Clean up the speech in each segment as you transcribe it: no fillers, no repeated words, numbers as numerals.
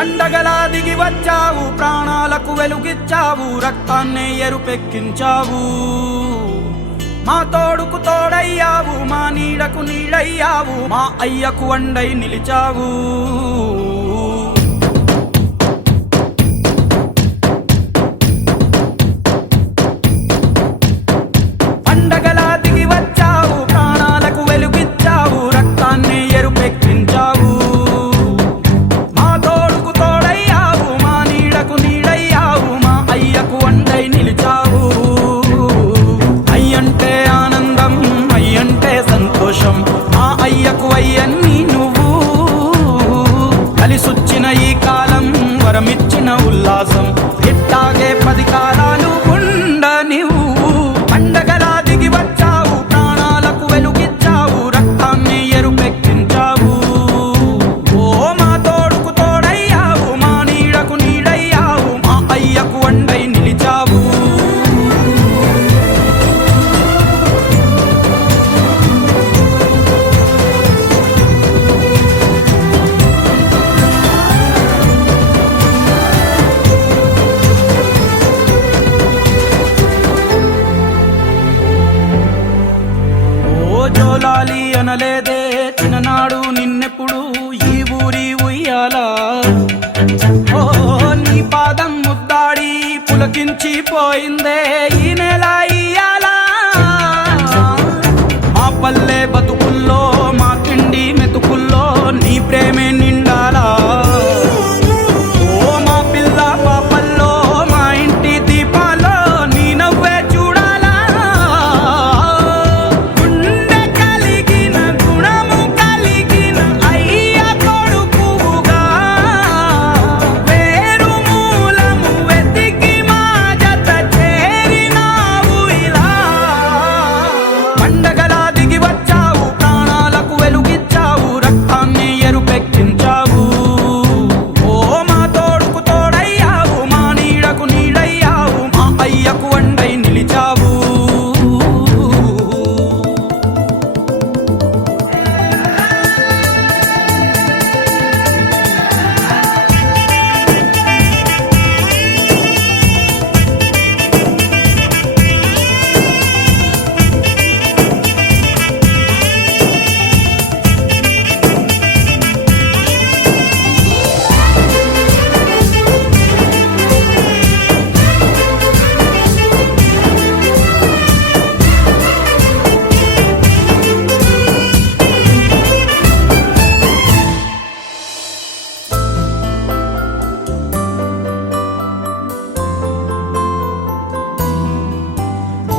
పండగలా దిగి వచ్చావు, ప్రాణాలకు వెలుగిచ్చావు, రక్తాన్నే ఎరుపెక్కించావు. మా తోడుకు తోడయ్యావు, మా నీడకు నీడయ్యావు, మా అయ్యకు వండై నిలిచావు. పండగలా దిగి వచ్చావు, ప్రాణాలకు వెలుగిచ్చావు, రక్తాన్నే ఎరుపెక్కించావు. మా తోడుకు తోడయ్యావు, మా నీడకు నీడయ్యావు, మా అయ్యకు వండై నిలిచావు. అయ్యంటే ఆనందం, అయ్యంటే సంతోషం, మా అయ్యకు అయ్యన్ని నువ్వు. కలిసొచ్చిన ఈ కాలం వరమిచ్చిన ఉల్లాసం, ఇట్టాగే 10 కాలాలు ఉండనివ్వు. పండగలా దిగి వచ్చావు, ప్రాణాలకు వెలుగిచ్చావు, రక్తాన్ని ఎరుపెక్కించావు. ఓ మా తోడుకు తోడయ్యావు, మా నీడకు నీడయ్యావు, మా అయ్యకు వండై నిలిచావు. జోలాలి అనలేదే చిన్ననాడు నిన్నెప్పుడు ఈ ఊరి ఉయ్యాలా. ఓ నీ పాదం ముద్దాడి పులకించి పోయిందే ఈ నెల ఇయ్యాలా. మా పల్లె బతుకుల్లో, మా తిండి మెతుకుల్లో నీ ప్రేమే నిండాలా. ఓ మా పిల్ల పాపల్లో, మా ఇంటి దీపాల్లో నీ నవ్వే చూడాలా. గుండె కలిగిన గుణము కలిగిన అయ్య కొడుకుగా, వేరు మూలము వెతికి మా జత చేరినావు ఇలా. పండగలా దిగి వచ్చావు, ప్రాణాలకు వెలుగిచ్చావు, రక్తాన్ని ఎరుపెక్కించావు. ఓ మా తోడుకు తోడయ్యావు, మా నీడకు నీడయ్యావు, మా అయ్యకు వండై నిలిచావు.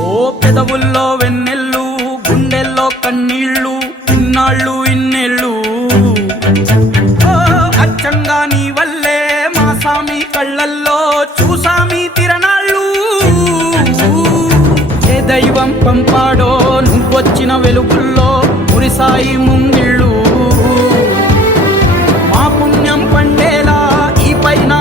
ఓ పెదవుల్లో వెన్నెల్లు, గుండెల్లో కన్నీళ్ళు, ఇన్నాళ్ళు ఇన్నేళ్ళు. ఓ అచ్చంగా నీ వల్లే మా సామి కళ్ళల్లో చూసామి తిరణాళ్ళు. ఏ దైవం పంపాడో నువ్వొచ్చిన వెలుగుల్లో మురిసాయి ముంగిళ్ళు. మా పుణ్యం పండేలా ఈ పైన